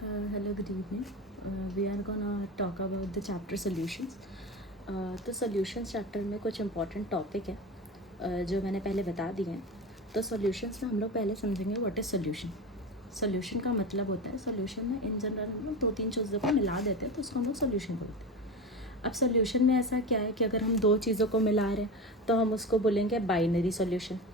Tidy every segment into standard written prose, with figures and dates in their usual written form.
Hello, good evening. We are gonna talk about the chapter solutions. तो solutions chapter में कुछ important topic है जो मैंने पहले बता दिए हैं. तो solutions में हम लोग पहले समझेंगे what is solution. Solution का मतलब होता है solution में in general हम लोग 2-3 चीज़ों को मिला देते हैं तो उसको हम लोग solution बोलते हैं. अब solution में ऐसा क्या है कि अगर हम 2 चीज़ों को मिला रहे हैं तो हम उसको बोलेंगे बाइनरी solution.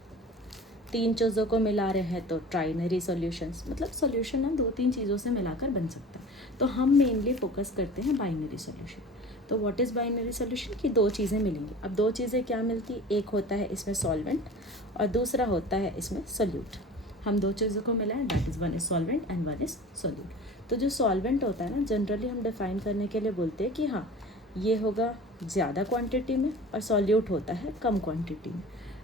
3 चीज़ों को मिला रहे हैं तो ट्राइनरी सॉल्यूशंस. मतलब सॉल्यूशन ना 2-3 चीज़ों से मिलाकर बन सकता है. तो हम मेनली फोकस करते हैं बाइनरी सॉल्यूशन. तो व्हाट इज़ बाइनरी सॉल्यूशन की 2 चीज़ें मिलेंगी. अब 2 चीज़ें क्या मिलती, एक होता है इसमें सॉल्वेंट और दूसरा होता है इसमें सोल्यूट. हम 2 चीज़ों को मिला है, that is one is solvent and one is solute. तो जो सॉल्वेंट होता है ना, जनरली हम डिफ़ाइन करने के लिए बोलते हैं कि हाँ ये होगा ज़्यादा क्वांटिटी में और सॉल्यूट होता है कम क्वांटिटी में.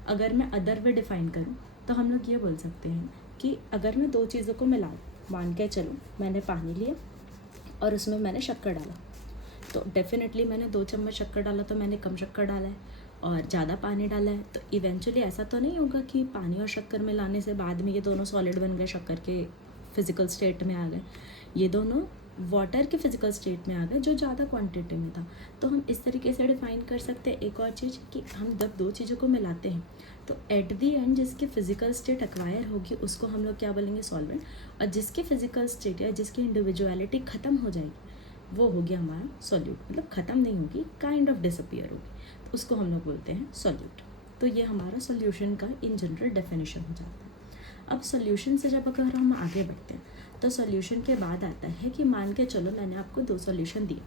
अगर मैं अदर वे डिफ़ाइन करूँ तो हम लोग ये बोल सकते हैं कि अगर मैं 2 चीज़ों को मिलाऊँ, मान के चलूँ मैंने पानी लिया और उसमें मैंने शक्कर डाला, तो डेफिनेटली मैंने 2 चम्मच शक्कर डाला तो मैंने कम शक्कर डाला है और ज़्यादा पानी डाला है. तो इवेंचुअली ऐसा तो नहीं होगा कि पानी और शक्कर मिलाने से बाद में ये दोनों सॉलिड बन गए, शक्कर के फिज़िकल स्टेट में आ गए. ये दोनों वाटर के फिज़िकल स्टेट में आ गए जो ज़्यादा क्वांटिटी में था. तो हम इस तरीके से डिफ़ाइन कर सकते हैं एक और चीज़ कि हम जब 2 चीज़ों को मिलाते हैं तो एट दी एंड जिसकी फ़िज़िकल स्टेट एक्वायर होगी उसको हम लोग क्या बोलेंगे, सॉल्वेंट. और जिसकी फ़िज़िकल स्टेट या जिसकी इंडिविजुअलिटी ख़त्म हो जाएगी वो हो गया हमारा सॉल्यूट. मतलब ख़त्म नहीं होगी, काइंड ऑफ डिसअपियर होगी, तो उसको हम लोग बोलते हैं सॉल्यूट. तो ये हमारा सॉल्यूशन का इन जनरल डेफिनेशन हो जाता है. अब सॉल्यूशन से जब अगर हम आगे बढ़ते हैं तो सॉल्यूशन के बाद आता है कि मान के चलो मैंने आपको 2 सॉल्यूशन दिए.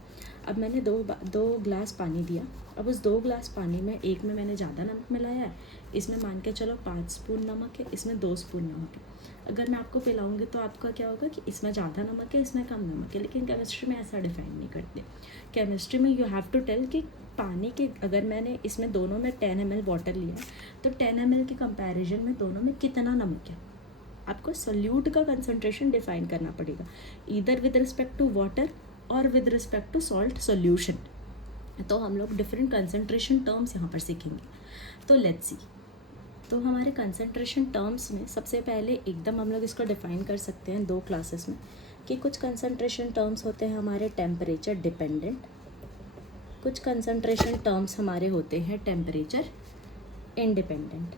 अब मैंने 2 ग्लास पानी दिया. अब उस 2 ग्लास पानी में एक में मैंने ज़्यादा नमक मिलाया है, इसमें मान के चलो 5 स्पून नमक है, इसमें 2 स्पून नमक है. अगर मैं आपको पिलाऊंगी तो आपका क्या होगा कि इसमें ज़्यादा नमक है, इसमें कम नमक है. लेकिन केमिस्ट्री में ऐसा डिफाइन नहीं करते. केमिस्ट्री में यू हैव टू टेल कि पानी के अगर मैंने इसमें दोनों में 10 ml वाटर लिया तो 10 ml के कंपैरिजन में दोनों में कितना नमक है. आपको सोल्यूट का कंसंट्रेशन डिफाइन करना पड़ेगा, either with respect to water और with respect to salt solution. तो हम लोग डिफरेंट कंसंट्रेशन टर्म्स यहाँ पर सीखेंगे. तो लेट्स सी. तो हमारे कंसंट्रेशन टर्म्स में सबसे पहले एकदम हम लोग इसको डिफाइन कर सकते हैं 2 क्लासेस में कि कुछ कंसंट्रेशन टर्म्स होते हैं हमारे टेम्परेचर डिपेंडेंट, कुछ कंसंट्रेशन टर्म्स हमारे होते हैं टेम्परेचर इंडिपेंडेंट.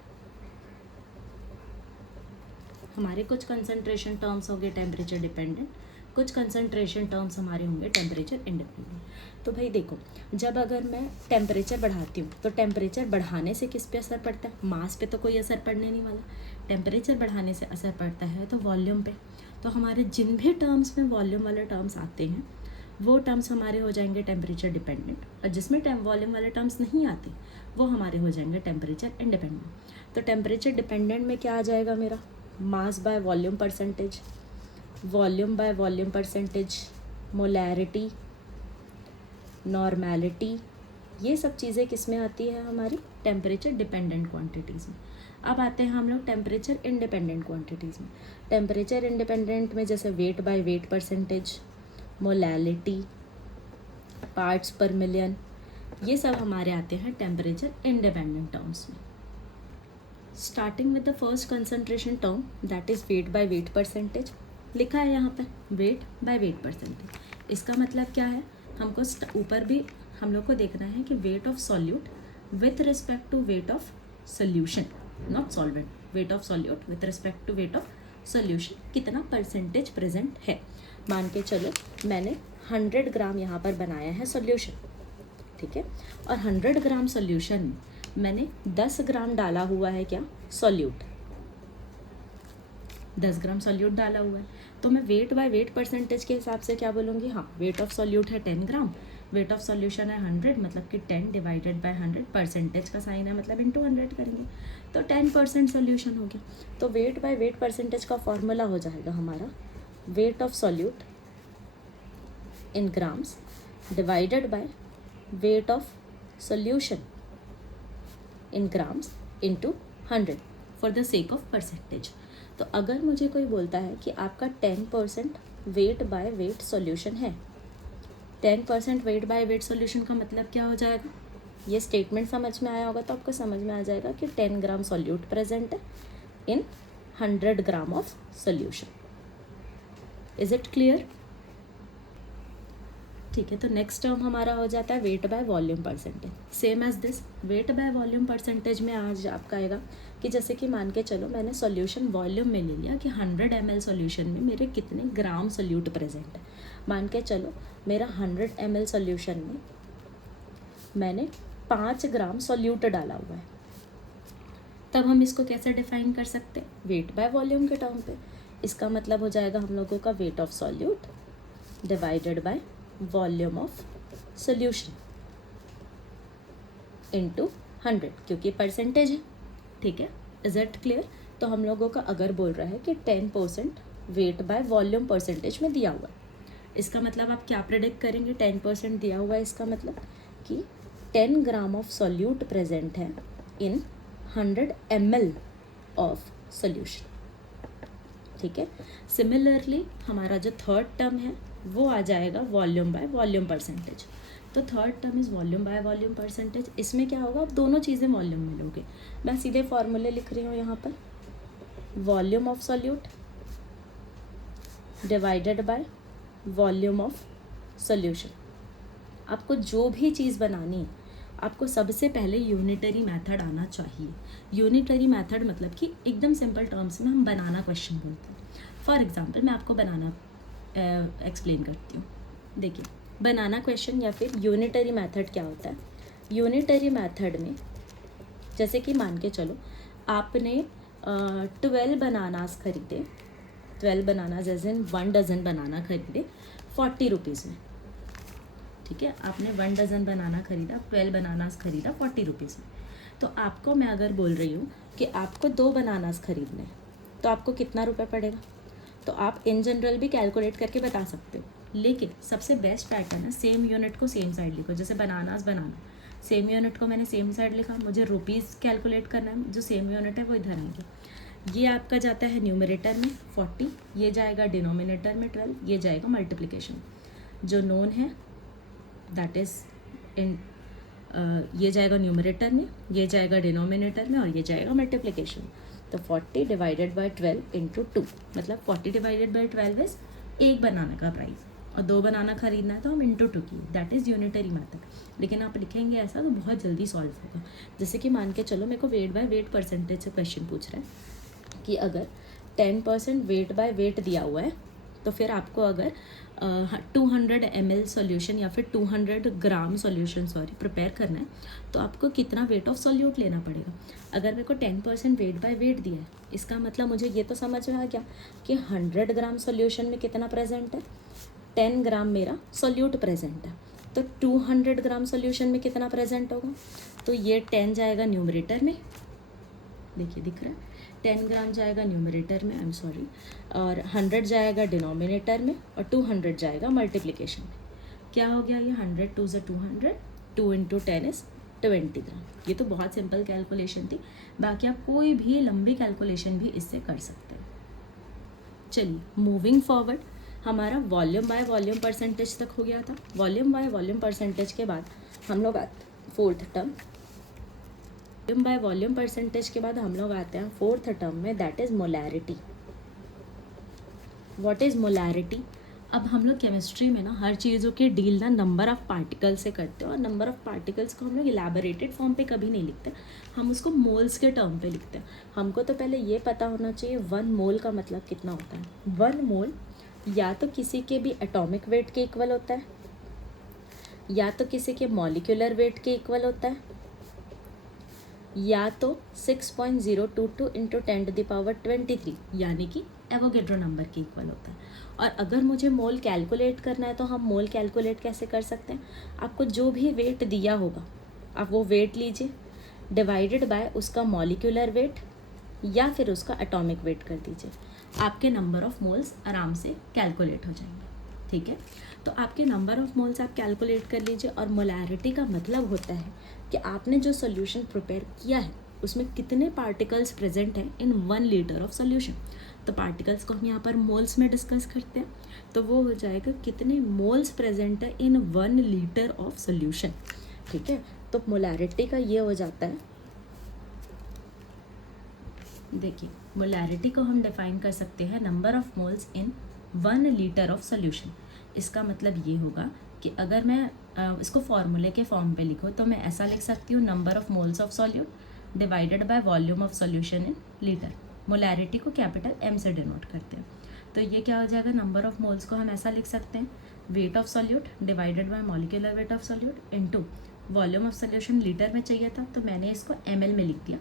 हमारे कुछ कंसंट्रेशन टर्म्स होंगे टेम्परेचर डिपेंडेंट, कुछ कंसंट्रेशन टर्म्स हमारे होंगे टेम्परेचर इंडिपेंडेंट. तो भाई देखो, जब अगर मैं टेम्परेचर बढ़ाती हूँ तो टेम्परेचर बढ़ाने से किस पे असर पड़ता है, मास पे तो कोई असर पड़ने नहीं वाला. टेम्परेचर बढ़ाने से असर पड़ता है तो वॉल्यूम पे. तो हमारे जिन भी टर्म्स में वॉल्यूम वाले टर्म्स आते हैं वो टर्म्स हमारे हो जाएंगे टेम्परेचर डिपेंडेंट, और जिसमें वॉल्यूम वाले टर्म्स नहीं आते वो हमारे हो जाएंगे टेम्परेचर इंडिपेंडेंट. तो टेम्परेचर डिपेंडेंट में क्या आ जाएगा मेरा, mass by volume percentage, volume by volume percentage, molarity, normality. ये सब चीज़ें किस में आती है, हमारी टेम्परेचर डिपेंडेंट क्वांटिटीज़ में. अब आते हैं हम लोग टेम्परेचर इंडिपेंडेंट क्वांटिटीज़ में. टेम्परेचर इंडिपेंडेंट में जैसे weight by weight percentage, molality, parts पर मिलियन, ये सब हमारे आते हैं टेम्परेचर इंडिपेंडेंट टर्म्स में. Starting with the first concentration term that is weight by weight percentage. लिखा है यहाँ पे वेट बाय वेट परसेंटेज. इसका मतलब क्या है, हमको ऊपर भी हम लोग को देखना है कि weight of solute with respect to weight of solution, not solvent. Weight of solute with respect to weight of solution कितना परसेंटेज प्रेजेंट है. मान के चलो मैंने 100 ग्राम यहाँ पर बनाया है सोल्यूशन, ठीक है, और 100 ग्राम सोल्यूशन में मैंने 10 ग्राम डाला हुआ है क्या, सॉल्यूट. 10 ग्राम सॉल्यूट डाला हुआ है तो मैं वेट बाय वेट परसेंटेज के हिसाब से क्या बोलूँगी, हाँ वेट ऑफ सॉल्यूट है 10 ग्राम, वेट ऑफ सॉल्यूशन है 100, मतलब कि 10 डिवाइडेड बाय 100, परसेंटेज का साइन है मतलब इंटू 100 करेंगे तो 10% सॉल्यूशन हो गया. तो वेट बाय वेट परसेंटेज का फॉर्मूला हो जाएगा हमारा wait of solute in grams divided by weight of solution in grams into 100 for the sake of percentage. तो अगर मुझे कोई बोलता है कि आपका 10% वेट बाय वेट सॉल्यूशन है, 10% वेट बाय वेट सॉल्यूशन का मतलब क्या हो जाएगा, ये स्टेटमेंट समझ में आया होगा तो आपको समझ में आ जाएगा कि 10 ग्राम सॉल्यूट प्रेजेंट है in 100 gram of solution. Is it clear. ठीक है, तो नेक्स्ट टर्म हमारा हो जाता है weight by volume percentage. Same as this, weight by volume percentage में आज आपका आएगा कि जैसे कि मान के चलो मैंने सॉल्यूशन वॉल्यूम में ले लिया कि 100 ml सॉल्यूशन में मेरे कितने ग्राम सोल्यूट प्रेजेंट है। मान के चलो मेरा 100 ml सॉल्यूशन में मैंने 5 ग्राम सोल्यूट डाला हुआ है, तब हम इसको कैसे डिफाइन कर सकते हैं? वेट बाय वॉल्यूम के टर्म पे। इसका मतलब हो जाएगा हम लोगों का wait of solute divided by volume of solution into 100, क्योंकि परसेंटेज है। ठीक है, इज इट क्लियर? तो हम लोगों का अगर बोल रहा है कि 10% वेट बाय वॉल्यूम परसेंटेज में दिया हुआ है, इसका मतलब आप क्या प्रेडिक्ट करेंगे? 10% दिया हुआ है, इसका मतलब कि 10 ग्राम ऑफ सोल्यूट प्रेजेंट है इन 100 ml ऑफ सोल्यूशन। ठीक है, सिमिलरली हमारा जो थर्ड टर्म है वो आ जाएगा वॉल्यूम बाय वॉल्यूम परसेंटेज। तो third term is volume by volume percentage. इसमें क्या होगा, आप दोनों चीज़ें वॉल्यूम में लोगे। मैं सीधे फॉर्मूले लिख रही हूँ यहाँ पर, volume of solute divided by volume of solution. आपको जो भी चीज़ बनानी है, आपको सबसे पहले यूनिटरी मेथड आना चाहिए। यूनिटरी मेथड मतलब कि एकदम सिंपल टर्म्स में हम बनाना क्वेश्चन बोलते हैं। फॉर एग्जांपल मैं आपको बनाना एक्सप्लेन करती हूँ। देखिए, बनाना क्वेश्चन या फिर यूनिटरी मेथड क्या होता है? यूनिटरी मेथड में जैसे कि मान के चलो आपने 12 बनानास खरीदे, 12 बनानास एज इन 1 डज़न बनाना खरीदे 40 रुपीज़ में। ठीक है, आपने 1 डज़न बनाना खरीदा, 12 बनानास खरीदा 40 रुपीज़ में। तो आपको मैं अगर बोल रही हूँ कि आपको 2 बनानास खरीदने हैं, तो आपको कितना रुपये पड़ेगा? तो आप इन जनरल भी कैलकुलेट करके बता सकते हो, लेकिन सबसे बेस्ट पैटर्न है सेम यूनिट को सेम साइड लिखो। जैसे बनानास बनाना, सेम यूनिट को मैंने सेम साइड लिखा, मुझे रुपीज़ कैलकुलेट करना है, जो सेम यूनिट है वो इधर आएंगे। ये आपका जाता है न्यूमरेटर में 40, ये जाएगा डिनोमिनेटर में 12, ये जाएगा मल्टीप्लिकेशन। जो नोन है दैट इज़ इन ये जाएगा न्यूमरेटर में, ये जाएगा डिनोमिनेटर में, और ये जाएगा मल्टीप्लिकेशन। तो 40 डिवाइडेड बाई 12 इंटू 2, मतलब 40 डिवाइडेड बाई 12 इज 1 बनाना का प्राइस, और 2 बनाना खरीदना है तो हम इंटू 2 की, दैट इज़ यूनिटरी मेथड। लेकिन आप लिखेंगे ऐसा तो बहुत जल्दी सॉल्व होगा। जैसे कि मान के चलो मेरे को वेट बाय वेट परसेंटेज से क्वेश्चन पूछ रहा है कि अगर 10% वेट बाय वेट दिया हुआ है, तो फिर आपको अगर 200 ml सॉल्यूशन या फिर 200 ग्राम सॉल्यूशन प्रिपेयर करना है, तो आपको कितना वेट ऑफ सॉल्यूट लेना पड़ेगा? अगर मेरे को 10% वेट बाय वेट दिया है, इसका मतलब मुझे ये तो समझ में आ गया कि 100 ग्राम सॉल्यूशन में कितना प्रेजेंट है, 10 ग्राम मेरा सॉल्यूट प्रेजेंट है। तो 200 ग्राम सॉल्यूशन में कितना प्रेजेंट होगा? तो ये 10 जाएगा न्यूमरेटर में, देखिए दिख रहा है, 10 ग्राम जाएगा न्यूमरेटर में, आई एम सॉरी, और 100 जाएगा डिनोमिनेटर में, और 200 जाएगा मल्टीप्लिकेशन में। क्या हो गया ये? 100 2 से 200, 2 इंटू 10 इज 20 ग्राम। ये तो बहुत सिंपल कैलकुलेशन थी, बाकी आप कोई भी लंबी कैलकुलेशन भी इससे कर सकते हैं। चलिए मूविंग फॉरवर्ड, हमारा वॉल्यूम बाय वॉल्यूम परसेंटेज तक हो गया था। वॉल्यूम बाय वॉल्यूम परसेंटेज के बाद हम लोग fourth term, volume by volume percentage के बाद हम लोग आते हैं फोर्थ टर्म में, that is molarity. What is molarity? अब हम लोग केमिस्ट्री में ना हर चीज़ों के डील ना नंबर ऑफ़ पार्टिकल से करते हैं, और नंबर ऑफ़ पार्टिकल्स को हम लोग इलेबोरेटेड फॉर्म पे कभी नहीं लिखते, हम उसको मोल्स के टर्म पे लिखते हैं। हमको तो पहले ये पता होना चाहिए 1 मोल का मतलब कितना होता है। 1 मोल या तो किसी के भी एटॉमिक वेट के इक्वल होता है, या तो किसी के मॉलिक्यूलर वेट के इक्वल होता है, या तो 6.022 इंटू 10⁻23 यानी कि एवोगेड्रो नंबर के इक्वल होता है। और अगर मुझे मोल कैलकुलेट करना है तो हम मोल कैलकुलेट कैसे कर सकते हैं? आपको जो भी वेट दिया होगा आप वो वेट लीजिए, डिवाइडेड बाय उसका मॉलिक्यूलर वेट या फिर उसका एटॉमिक वेट कर दीजिए, आपके नंबर ऑफ़ मोल्स आराम से कैलकुलेट हो जाएंगे। ठीक है, तो आपके नंबर ऑफ़ मोल्स आप कैलकुलेट कर लीजिए। और मोलैरिटी का मतलब होता है कि आपने जो सोल्यूशन प्रिपेयर किया है उसमें कितने पार्टिकल्स प्रेजेंट हैं इन 1 लीटर ऑफ सोल्यूशन। तो पार्टिकल्स को हम यहाँ पर मोल्स में डिस्कस करते हैं, तो वो हो जाएगा कितने मोल्स प्रेजेंट है इन 1 लीटर ऑफ सोल्यूशन। ठीक है, तो मोलैरिटी का ये हो जाता है, देखिए मोलैरिटी को हम डिफाइन कर सकते हैं number of moles in 1 litre of solution. इसका मतलब ये होगा कि अगर मैं इसको फॉर्मूले के फॉर्म पे लिखूँ तो मैं ऐसा लिख सकती हूँ, number of moles of solute divided by volume of solution in litre. Molarity को कैपिटल एम से डिनोट करते हैं। तो ये क्या हो जाएगा, नंबर ऑफ मोल्स को हम ऐसा लिख सकते हैं, wait of solute divided by molecular wait of solute into volume of solution. Litre में चाहिए था तो मैंने इसको ml में लिख दिया।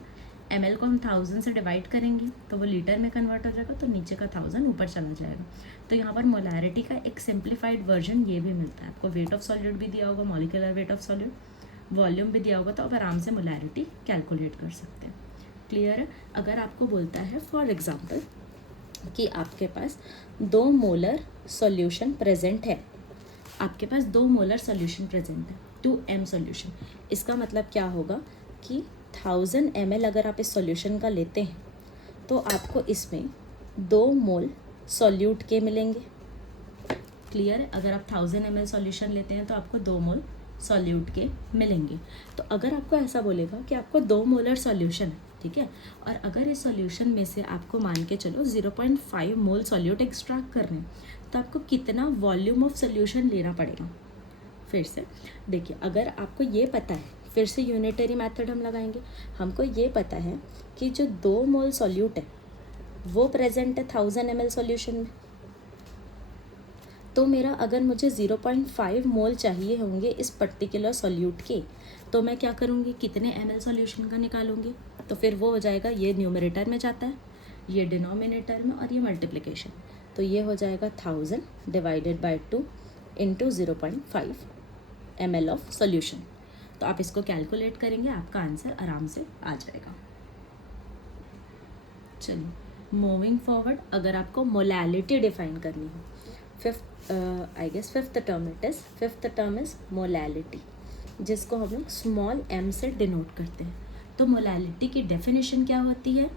ml को हम 1000 से डिवाइड करेंगे तो वो लीटर में कन्वर्ट हो जाएगा, तो नीचे का 1000 ऊपर चला जाएगा। तो यहाँ पर मोलैरिटी का एक सिंप्लीफाइड वर्जन ये भी मिलता है आपको। वेट ऑफ सॉल्यूट भी दिया होगा, molecular weight of solute, volume भी दिया होगा, तो आप आराम से मोलैरिटी कैलकुलेट कर सकते हैं। क्लियर है। अगर आपको बोलता है फॉर एग्जाम्पल कि आपके पास 2 मोलर सॉल्यूशन प्रेजेंट है, आपके पास 2 मोलर सॉल्यूशन प्रेजेंट है, 2m सॉल्यूशन, इसका मतलब क्या होगा कि 1000 ml अगर आप इस सॉल्यूशन का लेते हैं तो आपको इसमें 2 मोल सॉल्यूट के मिलेंगे। क्लियर है। अगर आप 1000 ml सॉल्यूशन लेते हैं तो आपको 2 मोल सॉल्यूट के मिलेंगे। तो अगर आपको ऐसा बोलेगा कि आपको 2 मोलर सॉल्यूशन है, ठीक है, और अगर इस सॉल्यूशन में से आपको मान के चलो 0.5 मोल सॉल्यूट एक्सट्रैक्ट करने हैं, तो आपको कितना वॉल्यूम ऑफ सॉल्यूशन लेना पड़ेगा। फिर से देखिए, अगर आपको ये पता है, फिर से यूनिटरी मेथड हम लगाएंगे, हमको ये पता है कि जो 2 मोल सॉल्यूट है वो प्रेजेंट है 1000 ml सॉल्यूशन में, तो मेरा अगर मुझे 0.5 मोल चाहिए होंगे इस पर्टिकुलर सॉल्यूट के, तो मैं क्या करूँगी, कितने ml सॉल्यूशन का निकालूंगी, तो फिर वो हो जाएगा, ये न्यूमरेटर में जाता है, ये डिनोमिनेटर में, और ये मल्टीप्लिकेशन, तो ये हो जाएगा 1000 divided by 2 into 0.5 ml of solution. तो आप इसको कैलकुलेट करेंगे, आपका आंसर आराम से आ जाएगा। चलिए मूविंग फॉरवर्ड, अगर आपको मोलैलिटी डिफाइन करनी हो, फिफ्थ टर्म इज मोलैलिटी, जिसको हम लोग स्मॉल m से डिनोट करते हैं। तो मोलैलिटी की डेफिनेशन क्या होती है,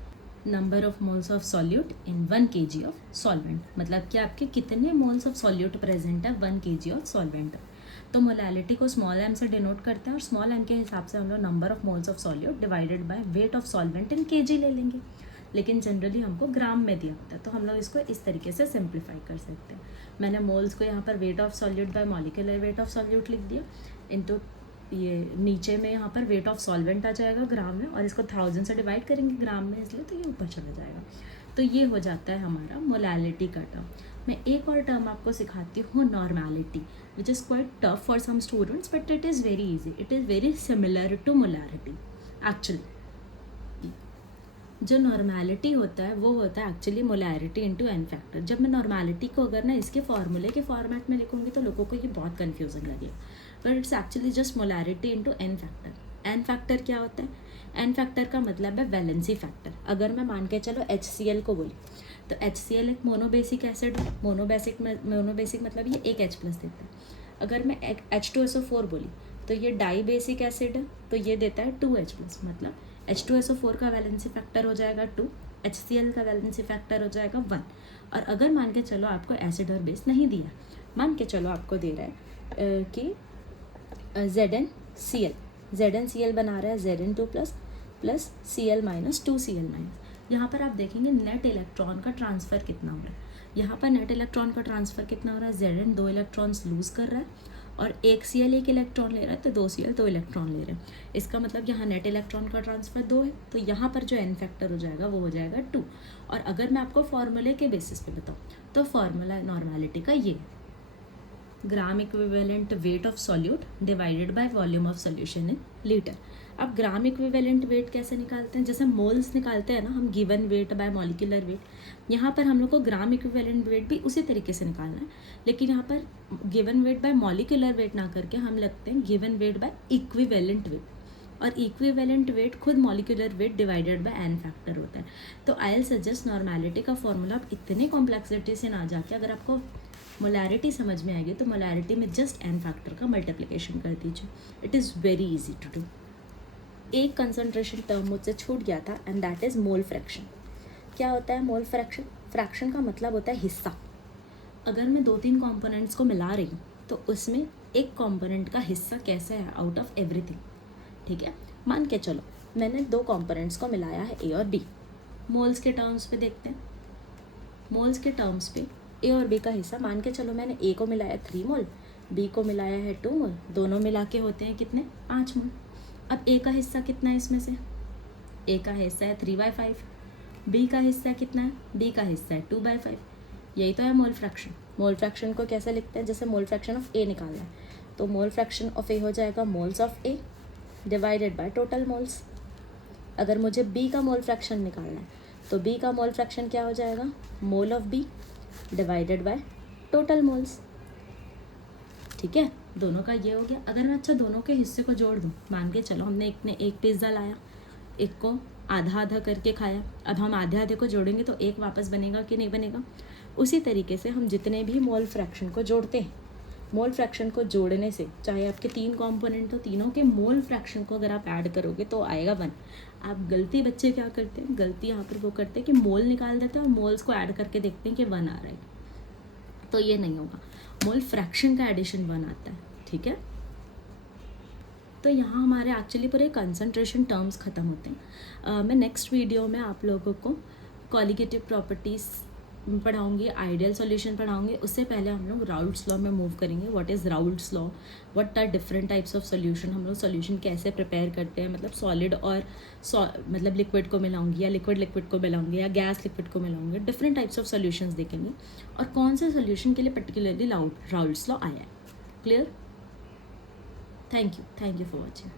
number of moles of solute in 1 kg of solvent, मतलब कि आपके कितने मोल्स ऑफ सॉल्यूट प्रेजेंट है 1 kg ऑफ सॉल्वेंट। तो मोलैलिटी को स्मॉल m से डिनोट करते हैं, और स्मॉल m के हिसाब से हम लोग number of moles of solute divided by weight of solvent in kg ले लेंगे, लेकिन जनरली हमको ग्राम में दिया होता है, तो हम लोग इसको इस तरीके से सिंप्लीफाई कर सकते हैं। मैंने मोल्स को यहाँ पर wait of solute bye molecular wait of solute लिख दिया, इनटू ये नीचे में यहाँ पर वेट ऑफ सॉल्वेंट आ जाएगा ग्राम में, और इसको 1000 से डिवाइड करेंगे ग्राम में, इसलिए तो ये ऊपर चला जाएगा। तो ये हो जाता है हमारा मोलैलिटी का टर्म। मैं एक और टर्म आपको सिखाती हूँ, normality, which is quite tough for some students, but it is very easy, it is very similar to molarity. Actually जो नॉर्मैलिटी होता है वो होता है actually molarity into n factor. जब मैं नॉर्मैलिटी को अगर ना इसके फॉर्मूले के फॉर्मेट में लिखूंगी तो लोगों को ये बहुत कन्फ्यूजन लगेगा, but it's actually just molarity into n factor. N factor क्या होता है, एन फैक्टर का मतलब है वैलेंसी फैक्टर। अगर मैं मान के चलो HCl को बोली, तो HCl एक मोनोबेसिक एसिड है, मोनोबेसिक मतलब ये एक H+ देता है। अगर मैं H2SO4 बोली तो ये डाई बेसिक एसिड है, तो ये देता है 2H+, मतलब H2SO4 का वैलेंसी फैक्टर हो जाएगा 2, HCl का वैलेंसी फैक्टर हो जाएगा 1। और अगर मान के चलो आपको एसिड और बेस नहीं दिया, मान के चलो आपको दे रहा है कि ZnCl बना रहा है Zn2+ प्लस Cl- 2Cl-। यहाँ पर आप देखेंगे नेट इलेक्ट्रॉन का ट्रांसफ़र कितना हो रहा है। यहाँ पर नेट इलेक्ट्रॉन का ट्रांसफ़र कितना हो रहा है, Zn 2 इलेक्ट्रॉन्स लूज़ कर रहा है, और एक Cl 1 इलेक्ट्रॉन ले रहा है, तो 2 Cl 2 इलेक्ट्रॉन ले रहे हैं। इसका मतलब यहाँ नेट इलेक्ट्रॉन का ट्रांसफ़र 2 है, तो यहाँ पर जो एन फैक्टर हो जाएगा वो हो जाएगा 2। और अगर मैं आपको फॉर्मूले के बेसिस पे बताऊँ तो फॉर्मूला नॉर्मैलिटी का ये, gram equivalent weight of solute divided by volume of solution in litre. अब ग्राम इक्विवेलेंट वेट कैसे निकालते हैं, जैसे मोल्स निकालते हैं ना हम, given weight by molecular wait, यहाँ पर हम लोग को ग्राम इक्विवेलेंट वेट भी उसी तरीके से निकालना है, लेकिन यहाँ पर given weight by molecular weight ना करके हम लगते हैं given weight by equivalent weight, और इक्विवेलेंट वेट खुद molecular weight divided by n factor होता है। तो आई विल सजेस्ट नॉर्मैलिटी का फॉर्मूला आप इतने कॉम्प्लेक्सिटी से ना जाके, अगर आपको मोलैरिटी समझ में आएगी तो मोलैरिटी में जस्ट एन फैक्टर का मल्टीप्लिकेशन कर दीजिए, it is very easy to do. एक कंसंट्रेशन टर्म मुझसे छूट गया था, and that is mole fraction. क्या होता है मोल फ्रैक्शन? फ्रैक्शन का मतलब होता है हिस्सा। अगर मैं 2-3 कंपोनेंट्स को मिला रही हूँ तो उसमें एक कंपोनेंट का हिस्सा कैसे है आउट ऑफ एवरीथिंग, ठीक है। मान के चलो मैंने 2 कंपोनेंट्स को मिलाया है A और B। मोल्स के टर्म्स पे देखते हैं। मोल्स के टर्म्स पे ए और बी का हिस्सा मान के चलो मैंने ए को मिलाया 3 मोल, बी को मिलाया है 2 मोल, दोनों मिला के होते हैं कितने 5 मोल। अब ए का हिस्सा कितना है इसमें से, ए का हिस्सा है 3/5, बी का हिस्सा कितना है, बी का हिस्सा है 2/5। यही तो है मोल फ्रैक्शन। मोल फ्रैक्शन को कैसे लिखते हैं, जैसे मोल फ्रैक्शन ऑफ ए निकालना है तो मोल फ्रैक्शन ऑफ ए हो जाएगा moles of A divided by total moles. अगर मुझे बी का मोल फ्रैक्शन निकालना है तो बी का मोल फ्रैक्शन क्या हो जाएगा, mole of B divided by total moles. ठीक है, दोनों का ये हो गया। अगर मैं अच्छा दोनों के हिस्से को जोड़ दूँ, मान के चलो हमने एक ने एक पिज़्ज़ा लाया, एक को आधा आधा करके खाया, अब हम आधे आधे को जोड़ेंगे तो एक वापस बनेगा कि नहीं बनेगा। उसी तरीके से हम जितने भी मोल फ्रैक्शन को जोड़ते हैं, मोल फ्रैक्शन को जोड़ने से चाहे आपके 3 कंपोनेंट तो तीनों के मोल फ्रैक्शन को अगर आप ऐड करोगे तो आएगा 1। आप गलती बच्चे क्या करते हैं, गलती यहाँ पर वो करते हैं कि मोल निकाल देते हैं और मोल्स को ऐड करके देखते हैं कि 1 आ रहा है, तो ये नहीं होगा। मोल फ्रैक्शन का एडिशन 1 आता है। ठीक है, तो यहाँ हमारे एक्चुअली पूरे कंसंट्रेशन टर्म्स ख़त्म होते हैं। मैं नेक्स्ट वीडियो में आप लोगों को कॉलिगेटिव प्रॉपर्टीज़ पढ़ाऊँगी, आइडियल सॉल्यूशन पढ़ाऊँगी। उससे पहले हम लोग राउल्ट्स लॉ में मूव करेंगे। What is Raoult's law, what are different types of solution, हम लोग सॉल्यूशन कैसे प्रिपेयर करते हैं, मतलब सॉलिड और मतलब लिक्विड को मिलाऊंगी या लिक्विड लिक्विड को मिलाऊंगी या गैस लिक्विड को मिलाऊंगी, डिफरेंट टाइप्स ऑफ सॉल्यूशंस देखेंगे और कौन से सॉल्यूशन के लिए पर्टिकुलरली राउल्ट्स लॉ आया है। Clear? Thank you for watching.